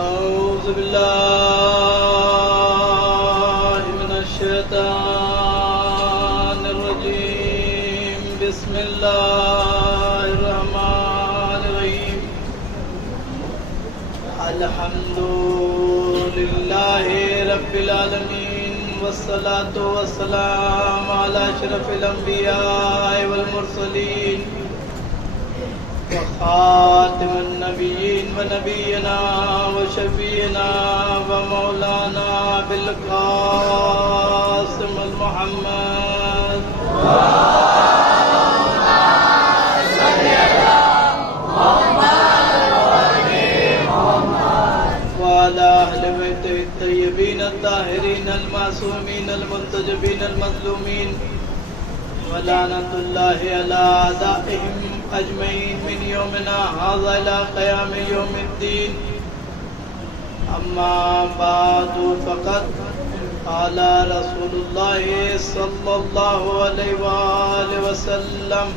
أعوذ بالله من الشيطان الرجيم بسم الله الرحمن الرحيم الحمد لله رب العالمين والصلاة والسلام على أشرف الأنبياء والمرسلين وخاتم النبيين ونبينا وشفينا ومولانا بالقاسم المحمد وعلى أهل بيته الطيبين الطاهرين المعصومين المنتجبين المظلومين ولعنة الله على أعدائهم أجمعين من يومنا هذا إلى قيام يوم الدين. أما بعد فقد قال رسول الله صلى الله عليه وآله وسلم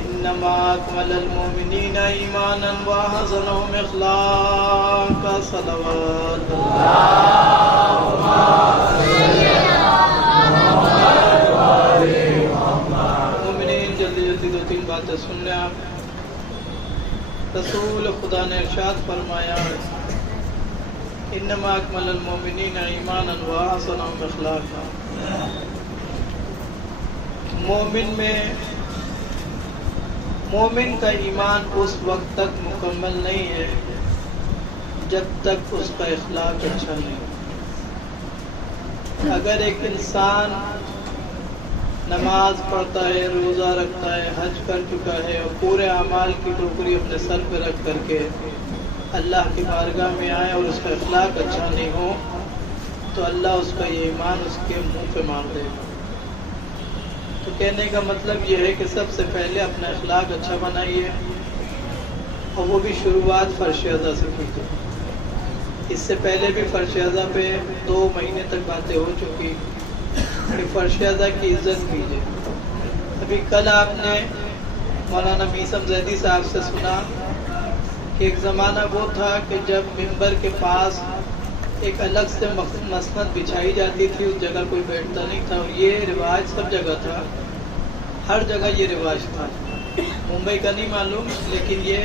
إنما أكمل المؤمنين إيمانا وأحسنهم أخلاقا صلوات اللهم صل دو تین باتیں سن لیں آپ. رسول خدا نے ارشاد فرمایا انما اکمل المؤمنین ایمانا واحسنهم اخلاقا. مومن کا ایمان اس وقت تک مکمل نہیں ہے جب تک اس کا اخلاق اچھا نہیں. اگر ایک انسان نماز پڑھتا ہے، روزہ رکھتا ہے، حج کر چکا ہے اور پورے اعمال کی ٹوکری اپنے سر پہ رکھ کر کے اللہ کی بارگاہ میں آئے اور اس کا اخلاق اچھا نہیں ہو تو اللہ اس کا یہ ایمان اس کے منہ پہ مار دے گا. تو کہنے کا مطلب یہ ہے کہ سب سے پہلے اپنا اخلاق اچھا بنائیے اور وہ بھی شروعات فرش اعضاء سے کیجیے. اس سے پہلے بھی فرش اعضاء پہ 2 مہینے تک باتیں ہو چکی کہ فرش اعضاء کی عزت کیجیے. ابھی کل آپ نے مولانا میثم زیدی صاحب سے سنا کہ ایک زمانہ وہ تھا کہ جب منبر کے پاس ایک الگ سے مسند بچھائی جاتی تھی، اس جگہ کوئی بیٹھتا نہیں تھا. اور یہ رواج سب جگہ تھا، ہر جگہ یہ رواج تھا. ممبئی کا نہیں معلوم، لیکن یہ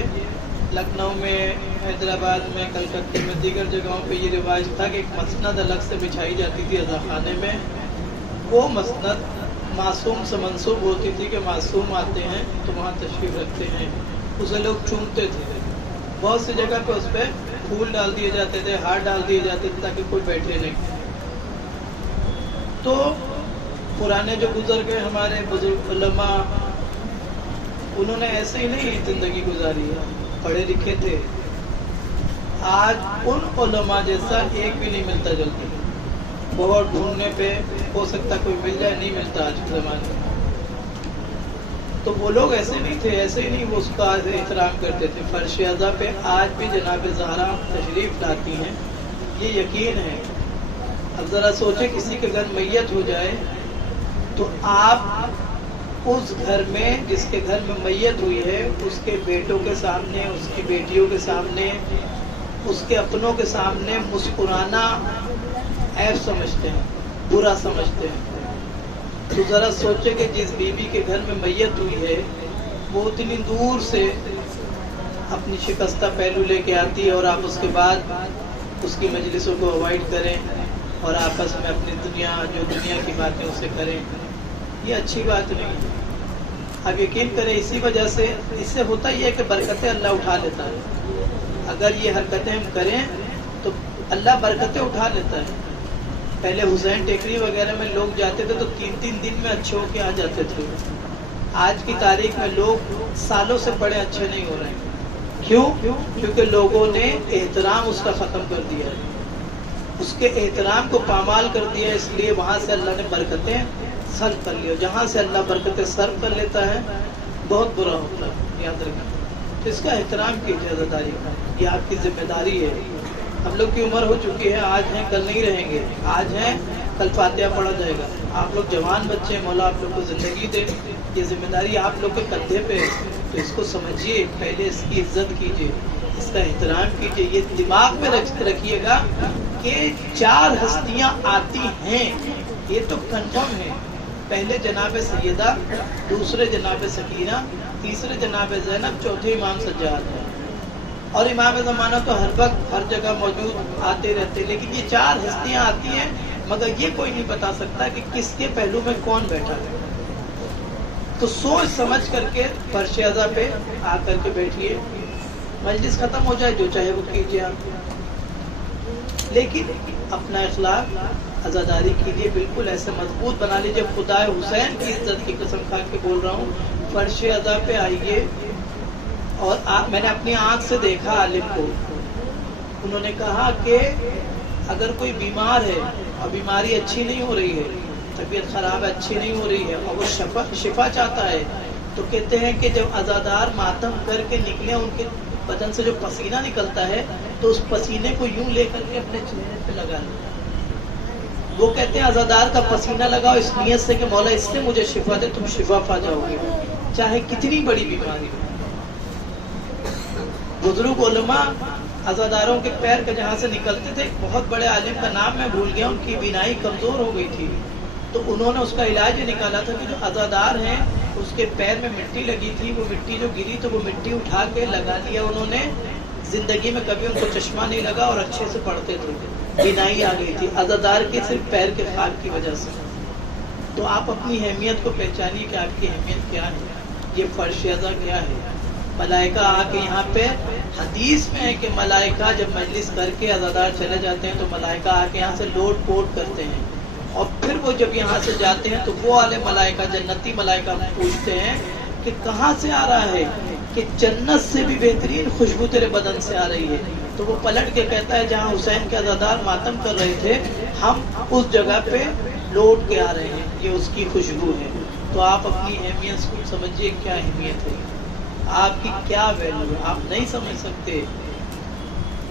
لکھنؤ میں، حیدرآباد میں، کلکتہ میں، دیگر جگہوں پہ یہ رواج تھا کہ ایک مسند الگ سے بچھائی جاتی تھی عزا خانے میں. وہ مسند معصوم سے منسوب ہوتی تھی کہ معصوم آتے ہیں تو وہاں تشریف رکھتے ہیں، اسے لوگ چومتے تھے. بہت سی جگہ پہ اس پہ پھول ڈال دیے جاتے تھے، ہار ڈال دیے جاتے تھے تاکہ کوئی بیٹھے نہیں. تو پرانے جو گزر گئے ہمارے بزرگ علماء، انہوں نے ایسے ہی نہیں زندگی گزاری ہے، پڑھے لکھے تھے. آج ان علماء جیسا ایک بھی نہیں ملتا جلدی. بہت ڈھونڈنے پہ ہو سکتا کوئی مل جائے، نہیں ملتا آج کے زمانے میں. تو وہ لوگ ایسے نہیں تھے، ایسے ہی نہیں وہ اس کا احترام کرتے تھے. فرش اعضاء پہ آج بھی جناب زہرا تشریف لاتی ہیں، یہ یقین ہے. اب ذرا سوچیں کسی کے گھر میت ہو جائے تو آپ اس گھر میں، جس کے گھر میں میت ہوئی ہے، اس کے بیٹوں کے سامنے، اس کی بیٹیوں کے سامنے، اس کے اپنوں کے سامنے مسکرانا عیب سمجھتے ہیں، برا سمجھتے ہیں. تو ذرا سوچے کہ جس بیوی کے گھر میں میت ہوئی ہے وہ اتنی دور سے اپنی شکستہ پہلو لے کے آتی ہے اور آپ اس کے بعد اس کی مجلسوں کو اوائڈ کریں اور آپس میں اپنی دنیا کی باتیں اسے کریں، یہ اچھی بات نہیں. آپ یقین کریں اسی وجہ سے، اس سے ہوتا یہ ہے کہ برکتیں اللہ اٹھا لیتا ہے. اگر یہ حرکتیں ہم کریں تو اللہ برکتیں اٹھا لیتا ہے. پہلے حسین ٹیکری وغیرہ میں لوگ جاتے تھے تو 3 دن میں اچھے ہو کے آ جاتے تھے. آج کی تاریخ میں لوگ سالوں سے پڑھے اچھے نہیں ہو رہے ہیں. کیوں؟ کیونکہ لوگوں نے احترام اس کا ختم کر دیا ہے، اس کے احترام کو پامال کر دیا. اس لیے وہاں سے اللہ نے برکتیں صرف کر لی. جہاں سے اللہ برکتیں صرف کر لیتا ہے بہت برا ہوتا ہے، یاد رکھنا. تو اس کا احترام کیجیے عزاداری کا، یہ آپ کی ذمہ داری ہے. ہم لوگ کی عمر ہو چکی ہے، آج ہیں کل نہیں رہیں گے، آج ہیں کل فاتحہ پڑھا جائے گا. آپ لوگ جوان بچے ہیں، مولا آپ لوگ کو زندگی دے، یہ ذمہ داری آپ لوگ کے کندھے پہ ہے. تو اس کو سمجھیے، پہلے اس کی عزت کیجیے. اس کا احترام کیجیے. یہ دماغ میں رکھیے گا کہ 4 ہستیاں آتی ہیں، یہ تو کنفرم ہے. پہلے جناب سیدہ، دوسرے جناب سکینہ، تیسرے جناب زینب، چوتھے امام سجاد ہے. اور امام زمانہ تو ہر وقت ہر جگہ موجود آتے رہتے، لیکن یہ 4 ہستیاں آتی ہیں، مگر یہ کوئی نہیں بتا سکتا کہ کس کے پہلو میں کون بیٹھا ہے. تو سوچ سمجھ کر کے فرش اعضا پہ آ کر کے بیٹھیے. مجلس ختم ہو جائے جو چاہے وہ کیجیے آپ، لیکن اپنا اخلاق عزاداری کیجیے بالکل ایسے مضبوط بنا لیجیے. خدا حسین کی عزت کی قسم کھا کے بول رہا ہوں، فرش اعضا پہ آئیے. اور میں نے اپنی آنکھ سے دیکھا عالم کو، انہوں نے کہا کہ اگر کوئی بیمار ہے اور بیماری اچھی نہیں ہو رہی ہے، طبیعت خراب ہے، اچھی نہیں ہو رہی ہے، اور وہ شفا چاہتا ہے، تو کہتے ہیں کہ جب عزادار ماتم کر کے نکلے، ان کے بدن سے جو پسینہ نکلتا ہے تو اس پسینے کو یوں لے کر کے اپنے چہرے پہ لگا لیں. وہ کہتے ہیں عزادار کا پسینہ لگاؤ اس نیت سے کہ مولا اس سے مجھے شفا دے، تم شفا پا جاؤ گے چاہے کتنی بڑی بیماری ہو. بزرگ علماء عزاداروں کے پیر کا جہاں سے نکلتے تھے، بہت بڑے عالم کا نام میں بھول گیا، ان کی بینائی کمزور ہو گئی تھی، تو انہوں نے اس کا علاج یہ نکالا تھا کہ جو عزادار ہیں اس کے پیر میں مٹی لگی تھی، وہ مٹی جو گری تو وہ مٹی اٹھا کے لگا دیا انہوں نے. زندگی میں کبھی ان کو چشمہ نہیں لگا اور اچھے سے پڑھتے تھے، بینائی آ گئی تھی عزادار کے صرف پیر کے خاک کی وجہ سے. تو آپ اپنی اہمیت کو پہچانیے کہ آپ کی اہمیت کیا ہے، یہ فرش اعضا کیا ہے. ملائکہ آ کے یہاں پہ حدیث میں ہے کہ ملائکہ جب مجلس کر کے عزادار چلے جاتے ہیں تو ملائکہ آ کے یہاں سے لوٹ پوٹ کرتے ہیں، اور پھر وہ جب یہاں سے جاتے ہیں تو وہ والے ملائکہ، جنتی ملائکہ پوچھتے ہیں کہ کہاں سے آ رہا ہے، کہ جنت سے بھی بہترین خوشبو تیرے بدن سے آ رہی ہے. تو وہ پلٹ کے کہتا ہے جہاں حسین کے عزادار ماتم کر رہے تھے ہم اس جگہ پہ لوٹ کے آ رہے ہیں، یہ اس کی خوشبو ہے. تو آپ اپنی اہمیت کو سمجھیے، کیا اہمیت ہے، آپ کی کیا ویلیو ہے، آپ نہیں سمجھ سکتے.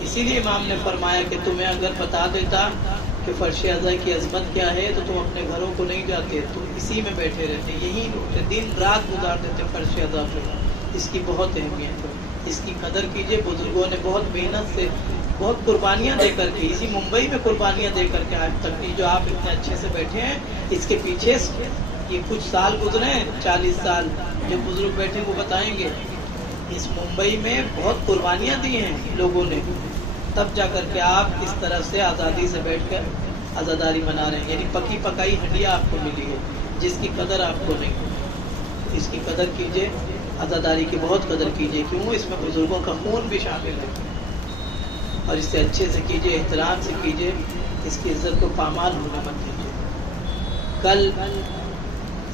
اسی لیے امام نے فرمایا کہ تمہیں اگر بتا دیتا کہ فرش اعضا کی عظمت کیا ہے تو تم اپنے گھروں کو نہیں جاتے، تو اسی میں بیٹھے رہتے، یہی دن رات گزار دیتے فرش اعضا پہ. اس کی بہت اہمیت ہے، اس کی قدر کیجیے. بزرگوں نے بہت محنت سے، بہت قربانیاں دے کر کے، اسی ممبئی میں قربانیاں دے کر کے آج تک کی جو آپ اتنے اچھے سے بیٹھے ہیں، اس کے پیچھے یہ کچھ سال گزرے ہیں، 40 سال جو بزرگ بیٹھے وہ بتائیں گے. اس ممبئی میں بہت قربانیاں دی ہیں لوگوں نے، تب جا کر کے آپ اس طرح سے آزادی سے بیٹھ کر عزاداری منا رہے ہیں. یعنی پکی پکائی ہڈیاں آپ کو ملی ہے جس کی قدر آپ کو نہیں. اس کی قدر کیجیے، عزاداری کی بہت قدر کیجیے. کیوں؟ اس میں بزرگوں کا خون بھی شامل ہے، اور اس سے اچھے سے کیجیے، احترام سے کیجیے. اس کی عزت کو پامال ہونے مت دیجیے. کل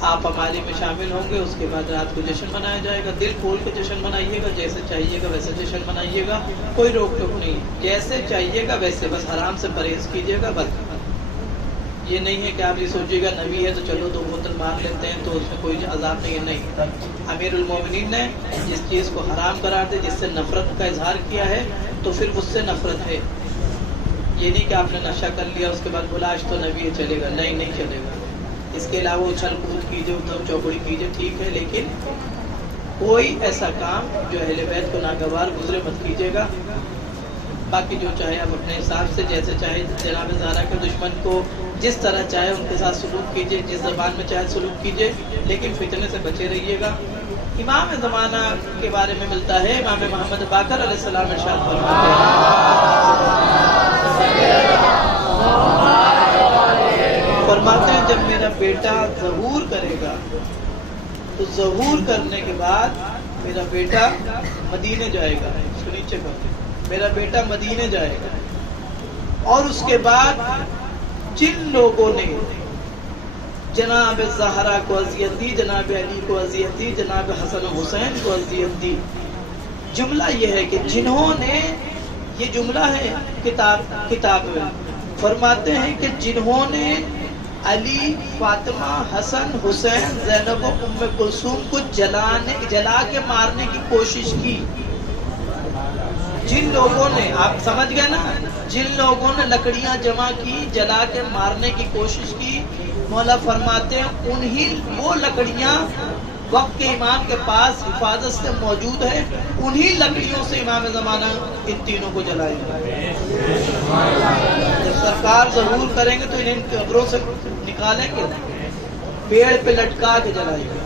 آپ ہمارے میں شامل ہوں گے، اس کے بعد رات کو جشن منایا جائے گا. دل کھول کے جشن منائیے گا، جیسے چاہیے گا ویسے جشن منائیے گا، کوئی روک ٹوک نہیں. جیسے چاہیے گا ویسے، بس حرام سے پرہیز کیجیے گا. بس یہ نہیں ہے کہ آپ یہ سوچیے گا نبی ہے تو چلو 2 بوتل مار لیتے ہیں تو اس میں کوئی عذاب نہیں ہے. نہیں، امیر المومنین نے جس چیز کو حرام قرار دے، جس سے نفرت کا اظہار کیا ہے، تو پھر اس سے نفرت ہے. یہ نہیں کہ آپ نے نشہ کر لیا اس کے بعد بولا آج تو نبی ہے چلے گا، نہیں، نہیں چلے گا. اس کے علاوہ اچھل کود کیجیے، ادھم چوکڑی کیجیے، ٹھیک ہے، لیکن کوئی ایسا کام جو اہل بیت کو ناگوار گزرے مت کیجیے گا. باقی جو چاہے آپ اپنے حساب سے، جیسے چاہے جناب زہرا کے دشمن کو جس طرح چاہے ان کے ساتھ سلوک کیجیے، جس زبان میں چاہے سلوک کیجیے، لیکن فتنے سے بچے رہیے گا. امام زمانہ کے بارے میں ملتا ہے، امام محمد باقر علیہ السلام ارشاد فرماتے ہیں جب میرا بیٹا ظہور کرے گا تو ظہور کرنے کے بعد میرا بیٹا مدینے جائے گا. سنیچے بات، میرا بیٹا مدینے جائے گا، اور اس کے بعد جن لوگوں نے جناب زہرا کو اذیت دی، جناب علی کو اذیت دی، جناب حسن و حسین کو اذیت دی، جملہ یہ ہے کہ جنہوں نے، یہ جملہ ہے کتاب میں فرماتے ہیں کہ جنہوں نے علی، فاطمہ، حسن، حسین، زینب و ام کلثوم کو جلا کے مارنے کی کوشش کی، جن لوگوں نے، آپ سمجھ گئے نا، جن لوگوں نے لکڑیاں جمع کی، جلا کے مارنے کی کوشش کی، مولا فرماتے ہیں انہی وہ لکڑیاں وقت کے امام کے پاس حفاظت سے موجود ہے، انہی لکڑیوں سے امام زمانہ ان تینوں کو جلائیں گے۔ جب سرکار ظہور کریں گے تو انہیں قبروں سے نکالیں گے، پیڑ پہ لٹکا کے جلائیں گے۔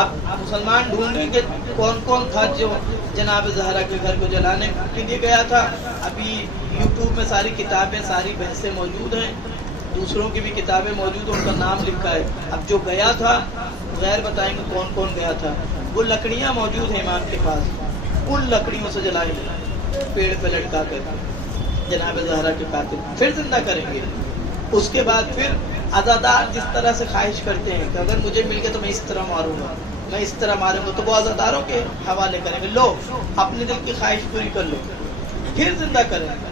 اب مسلمان ڈھونڈیں گے کون کون تھا جو جناب زہرا کے گھر کو جلانے کے لیے گیا تھا۔ ابھی یوٹیوب میں ساری کتابیں، ساری بحثیں موجود ہیں، دوسروں کی بھی کتابیں موجود ہیں، ان کا نام لکھا ہے۔ اب جو گیا تھا غیر بتائیں گے کون کون گیا تھا۔ وہ لکڑیاں موجود ہیں امام کے پاس، ان لکڑیوں سے جلائیں گے پیڑ پہ لٹکا کر جناب زہرا کے قاتل، پھر زندہ کریں گے۔ اس کے بعد پھر عزادار جس طرح سے خواہش کرتے ہیں کہ اگر مجھے مل گیا تو میں اس طرح ماروں گا، میں اس طرح ماروں گا، تو وہ عزاداروں کے حوالے کریں گے، لو اپنے دل کی خواہش پوری کر لو، پھر زندہ کریں گے۔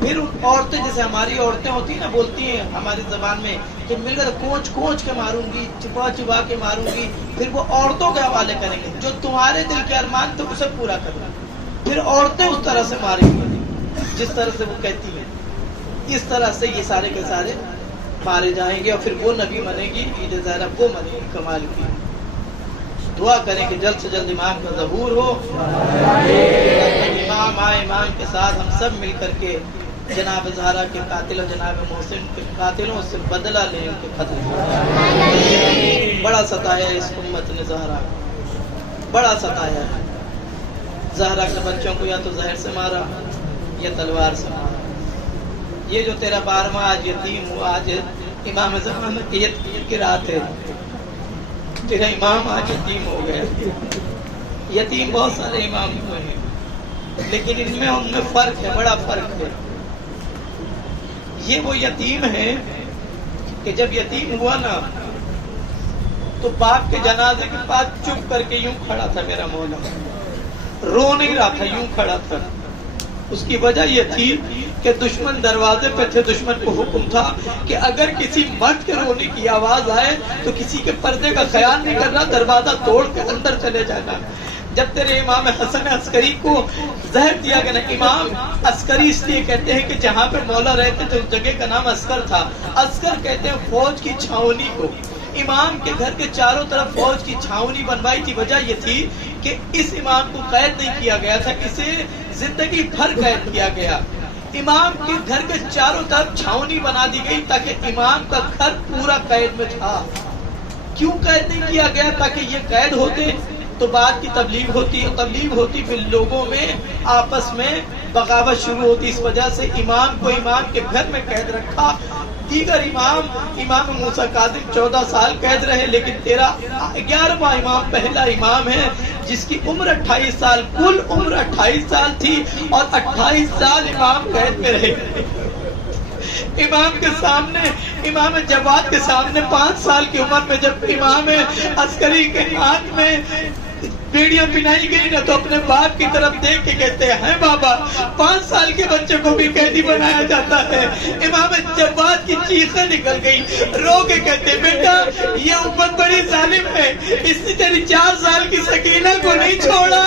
پھر عورتیں جیسے ہماری عورتیں ہوتی ہیں نا، بولتی ہیں ہماری زبان میں کہ مل گیا تو کوچ کوچ کے ماروں گی، چپا چپا کے ماروں گی، پھر وہ عورتوں کے حوالے کریں گے، جو تمہارے دل کے ارمان تھے اسے پورا کرنا۔ پھر عورتیں اس طرح سے ماریں گی جس طرح سے وہ کہتی ہیں، اس طرح سے یہ سارے کے سارے مارے جائیں گے، اور پھر وہ نبی بنے گی، عید زہرا وہ بنے گی کمال کی۔ دعا کریں کہ جلد سے جلد امام کا ظہور ہو، امام آئے، امام کے ساتھ ہم سب مل کر کے جناب زہرا کے قاتل اور جناب محسن کے قاتلوں سے بدلہ لیں ان کے قتل۔ بڑا ستایا اس امت نے زہرا، بڑا ستایا ہے زہرا کے بچوں کو، یا تو زہر سے مارا یا تلوار سے مارا۔ یہ جو تیرا 12واں آج یتیم ہوا، آج امام زمانہ کی یتیم کی رات ہے، تیرا امام آج یتیم ہو گیا۔ یتیم بہت سارے امام ہوئے ہیں، لیکن ان میں فرق ہے، بڑا فرق ہے۔ یہ وہ یتیم ہے کہ جب یتیم ہوا نا تو باپ کے جنازے کے بعد چپ کر کے یوں کھڑا تھا، میرا مولا رو نہیں رہا تھا، یوں کھڑا تھا۔ اس کی وجہ یہ تھی کہ دشمن دروازے پہ تھے، دشمن کو حکم تھا کہ اگر کسی مرد کے رونے کی آواز آئے تو کسی کے پردے کا خیال نہیں کرنا، دروازہ توڑ کے اندر چلے جانا۔ جب تیرے امام حسن عسکری کو زہر دیا گیا نا، امام عسکری اس لیے کہتے ہیں کہ جہاں پہ مولا رہتے تھے اس جگہ کا نام عسکر تھا۔ عسکر کہتے ہیں فوج کی چھاونی کو۔ امام کے گھر کے چاروں طرف فوج کی چھاونی بنوائی تھی۔ وجہ یہ تھی کہ اس امام کو قید نہیں کیا گیا تھا، اسے زندگی بھر قید کیا گیا۔ امام کے گھر کے چاروں طرف چھاونی بنا دی گئی تاکہ امام کا گھر پورا قید میں تھا۔ کیوں قید نہیں کیا گیا؟ تاکہ یہ قید ہوتے تو بعد کی تبلیغ ہوتی، اور تبلیغ ہوتی پھر لوگوں میں آپس میں بغاوت شروع ہوتی۔ اس وجہ سے امام کو امام کے گھر میں قید رکھا۔ دیگر امام موسیٰ کاظم 14 سال قید رہے، لیکن تیرا 11واں امام پہلا امام ہے جس کی عمر 28 سال، کل عمر 28 سال تھی، اور 28 سال امام قید میں رہے۔ امام کے سامنے، امام جواد کے سامنے 5 سال کی عمر میں جب امام عسکری کے ہاتھ میں بیڑیاں پہنائی گئی نا تو اپنے باپ کی طرف دیکھ کے کہتے ہیں بابا 5 سال کے بچے کو بھی قیدی بنایا جاتا ہے۔ امام جواد کی چیخیں نکل گئی، رو کے کہتے ہیں بیٹا یہ امت بڑی ظالم ہے، اس نے تیری 4 سال کی سکینہ کو نہیں چھوڑا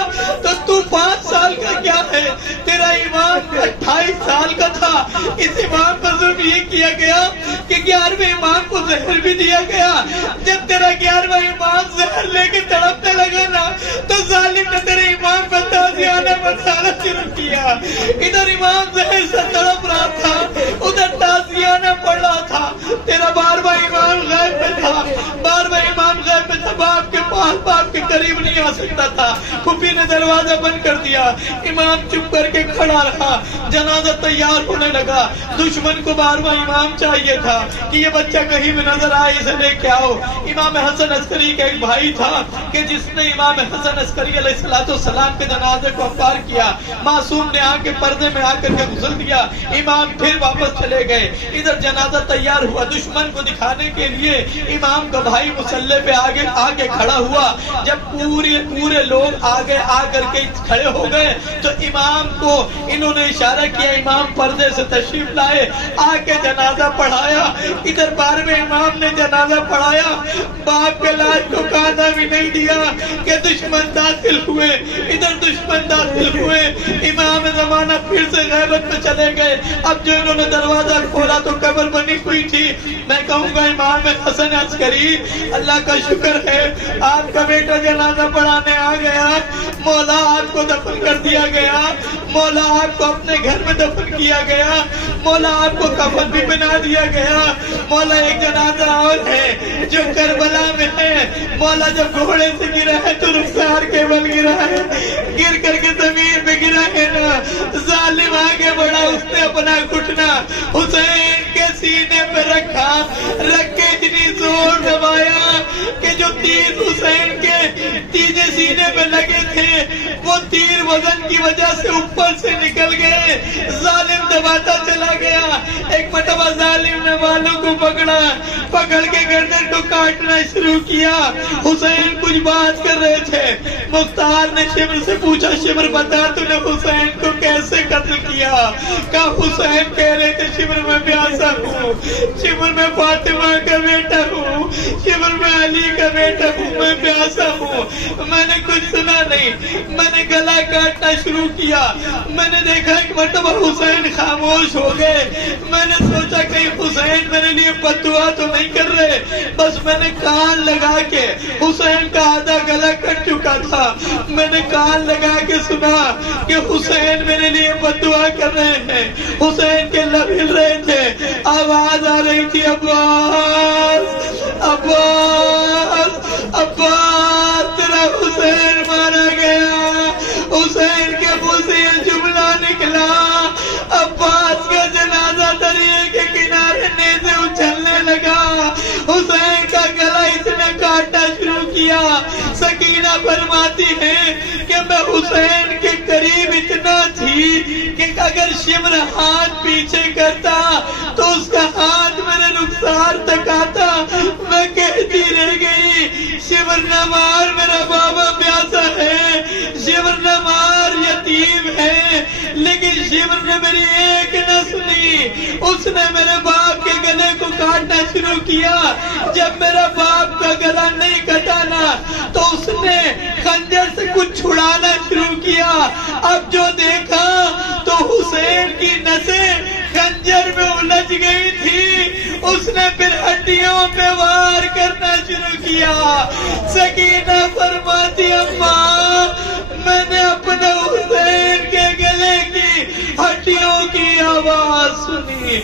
تو 5 سال کا کیا ہے؟ تیرا امام 28 سال کا تھا۔ اس امام پر ظلم یہ کیا گیا کہ 11ویں امام کو زہر بھی دیا گیا۔ جب تیرا 11واں امام زہر لے کے تڑپنے لگا نا تو ظالم نے تیرے امام پر تازیانہ مسالہ شروع کیا۔ ادھر امام زہر سے تڑپ رہا تھا، ادھر تازیانہ پڑھ رہا تھا۔ تیرا 12واں امام غیب میں تھا، 12واں امام غیب میں تھا، باپ کے پاس، باپ کے قریب نہیں آ سکتا تھا۔ پھوپھی نے دروازہ بند کر دیا، امام چپ کر کے کھڑا رہا۔ جنازہ تیار ہونے لگا، دشمن کو 12واں امام چاہیے تھا کہ یہ بچہ کہیں بھی نظر آئے اسے لے کے آؤ۔ امام حسن عسکری کا ایک بھائی تھا کہ جس نے امام حسن عسکری علیہ السلام کے جنازے کو افطار کیا۔ معصوم نے آ کے پردے میں آ کر کے غسل دیا، امام پھر واپس چلے گئے۔ ادھر جنازہ تیار ہوا، دشمن کو دکھانے کے لیے امام کا بھائی مصلی پہ آگے کھڑا ہوا۔ جب پورے لوگ آگے آ کر کے کھڑے ہو گئے تو امام کو انہوں نے اشارہ کیا، امام پردے سے تشریف لائے، آ کے جنازہ پڑھایا۔ ادھر 12ویں امام نے جنازہ پڑھایا، باپ کے لاش کو کانا بھی نہیں دیا کہ دشمن داخل ہوئے، ادھر دشمن داخل ہوئے۔ امام زمانہ پھر سے غیبت میں چلے گئے۔ اب جو انہوں نے دروازہ کھولا تو قبر بنی ہوئی تھی۔ میں کہوں گا امام حسن عسکری اللہ کا شکر تھے آپ کا بیٹا جنازہ پڑھانے آ گیا، مولا آپ کو دفن کر دیا گیا، مولا آپ کو اپنے گھر میں دفن کیا گیا، مولا آپ کو کفن بھی بنا دیا گیا، مولا ایک جنازہ اور ہے جو کربلا میں ہے، مولا جب گھوڑے سے گرا ہے تو رخسار کے بل گرا ہے، گر کر کے زمین پہ گرا ہے نا، ظالم آگے بڑھا، اس نے اپنا گھٹنا حسین کے سینے پہ رکھا، رکھ کے اتنی زور دبایا کہ جو تیر حسین کے تیجے سینے پہ لگے تھے وہ تیر وزن کی وجہ سے اوپر سے نکل گئے، ظالم دباتا چلا گیا، ایک مرتبہ ظالم نے بالوں کو پکڑا، پکڑ کے گردن کو کاٹنا شروع کیا، حسین کچھ بات کر رہے تھے، مختار نے شمر سے پوچھا شمر بتا تو نے حسین کو کیسے قتل کیا؟ کہا حسین کہہ رہے تھے شمر میں پیاسا ہوں، شمر میں فاطمہ کا بیٹا ہوں، شمر میں علی کا بیٹا ہوں، میں پیاسا ہوں، میں نے کچھ سنا نہیں، میں نے گلا کاٹنا شروع کیا، میں نے دیکھا ایک مرتبہ حسین خاموش ہو گئے، میں نے سوچا کہیں حسین میرے لیے بد دعا تو نہیں کر رہے، بس میں نے کان لگا کے حسین کا آدھا گلا کٹ چکا تھا، میں نے کان لگا کے سنا کہ حسین میرے لیے بد دعا کر رہے ہیں، حسین کے لب ہل رہے تھے، آواز آ رہی تھی عباس عباس عباس تیرا حسین مارا گیا، حسین کے منہ سے یہ جملہ نکلا، عباس کا جنازہ دریا کے کنارے نیزے اچھلنے لگا، حسین کا گلا اس نے کاٹنا شروع کیا، سکینہ فرماتی ہے کہ میں حسین کے قریب اتنا تھی کہ اگر شمر ہاتھ پیچھے کرتا تو اس کا ہاتھ میرے رخسار تک آتا، میں کہتی رہ گئی شمر نہ مار میرا بابا پیاسا ہے، شمر نہ مار یتیم ہے، لیکن شمر نے میری ایک نہ سنی، اس نے میرے باپ کے گلے کو کاٹنا شروع کیا، جب میرا باپ کا گلا نہیں کٹانا تو اس نے خنجر سے کچھ چھڑانا شروع کیا، اب جو دیکھا تو حسین کی نسیں خنجر میں الجھ گئی تھی، اس نے پھر ہڈیوں پہ وار کرنا شروع کیا، سکینہ فرماتی اماں میں نے اپنے حسین کے گلے کی ہڈیوں کی آواز سنی۔